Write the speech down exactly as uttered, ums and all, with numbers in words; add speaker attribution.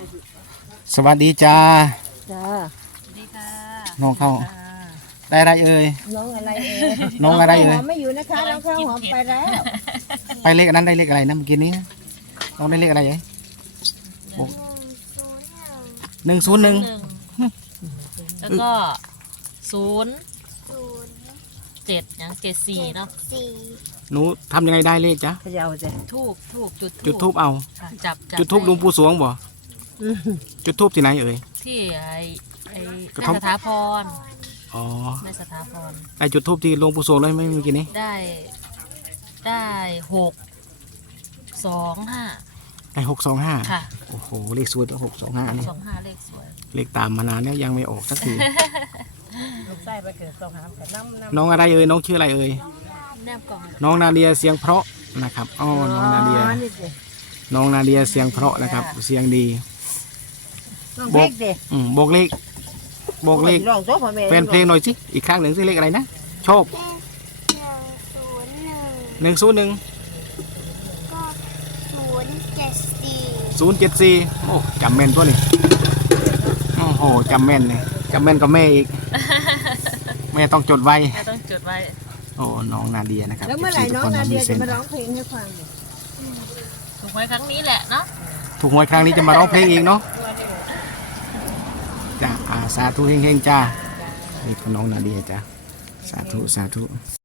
Speaker 1: สวัสดีจ้า
Speaker 2: จ้า
Speaker 3: ดีค่ะ
Speaker 1: น้องเข้าได้อะไรเอ่ย
Speaker 2: น้องอะไรเอ่ย
Speaker 1: น้องอะไรเอ่ย
Speaker 2: หอมไม่อยู่นะคะน้องข้าวหอมไปแล้ว
Speaker 1: ไปเลขอันนั้นได้เลขอะไรนะเมื่อกี้นี้น้องได้เลขอะไรเอ่ยหนึ่งศูนย์หนึ่ง
Speaker 3: แล้วก็ศูนย์เจ็ดยังเจ็ดสี่เนาะ
Speaker 1: หนูทำยังไงได้เลขจ้ะ
Speaker 2: เขย่าจ้ะ
Speaker 3: ทูบทูบจุด
Speaker 1: จุดทูบเอา
Speaker 3: ค่ะจับจับ
Speaker 1: จุดทูบหลวงปู่สวงบ่จุดทูบที่ไหนเอ่ย
Speaker 3: ที่ไอ้ไอ้
Speaker 1: กระ
Speaker 3: แม่
Speaker 1: ท่อม
Speaker 3: สถาพร
Speaker 1: อ๋อ
Speaker 3: แม่สถาพร
Speaker 1: ไอจุดทูบที่หลวงปู่สวงเลยไม่เมื่อกี้นี้
Speaker 3: ได้ได้หกสองห้า
Speaker 1: ไอหกสองห้า
Speaker 3: ค่ะ
Speaker 1: โอ้โหเลขสวยหกสองห้านี่
Speaker 3: สองห้าเลขสวย
Speaker 1: เลขตามมานานแล้วยังไม่ออกสักที
Speaker 2: ลูกไส้ไปเกิดสองหามกับน้ำน้
Speaker 1: น้องอะไรเอ่ยน้องชื่ออะไรเอ่ย
Speaker 3: แนบกล่อง
Speaker 1: น้องนาเดียเสียงเพราะนะครับอ๋อ
Speaker 2: ำ
Speaker 1: น้องนาเดีย
Speaker 2: นี่สิ
Speaker 1: น้องนาเดียเสียงเพราะนะครับ เสียงดี
Speaker 2: น้องเล็กดิ
Speaker 1: อืมบอกเลขบอกเลข
Speaker 2: ลองโซ่พ่อแม่
Speaker 1: แฟนเพลงหน่อยสิอีกครั้งหนึ่งสิเลขอะไรนะโชคหนึ่งศูนย์หนึ่ง
Speaker 4: ก็ศูนย์เจ็ดสี่
Speaker 1: ศูนย์เจ็ดสี่โอ้จำแม่นตัวนี้โอ้โหจำแม่นเลยจำแม่นกับแม่อีกแม่ต้องจดไว้
Speaker 3: แม่ต้องจดไว้
Speaker 1: โอ้น้องนาเดียนะครับ
Speaker 2: แล้วเมื่อไหร่น้องนาเดียจะมาร้องเพลงให้ฟัง
Speaker 3: ถูกไว้ครั้งนี้แหละเนาะ
Speaker 1: ถูกหวยครั้งนี้จะมาร้องเพลงอีกเนาะจ้าอาสาธุเฮงๆจ้านี่คือน้องนาเดียจ้าสาธุสาธุ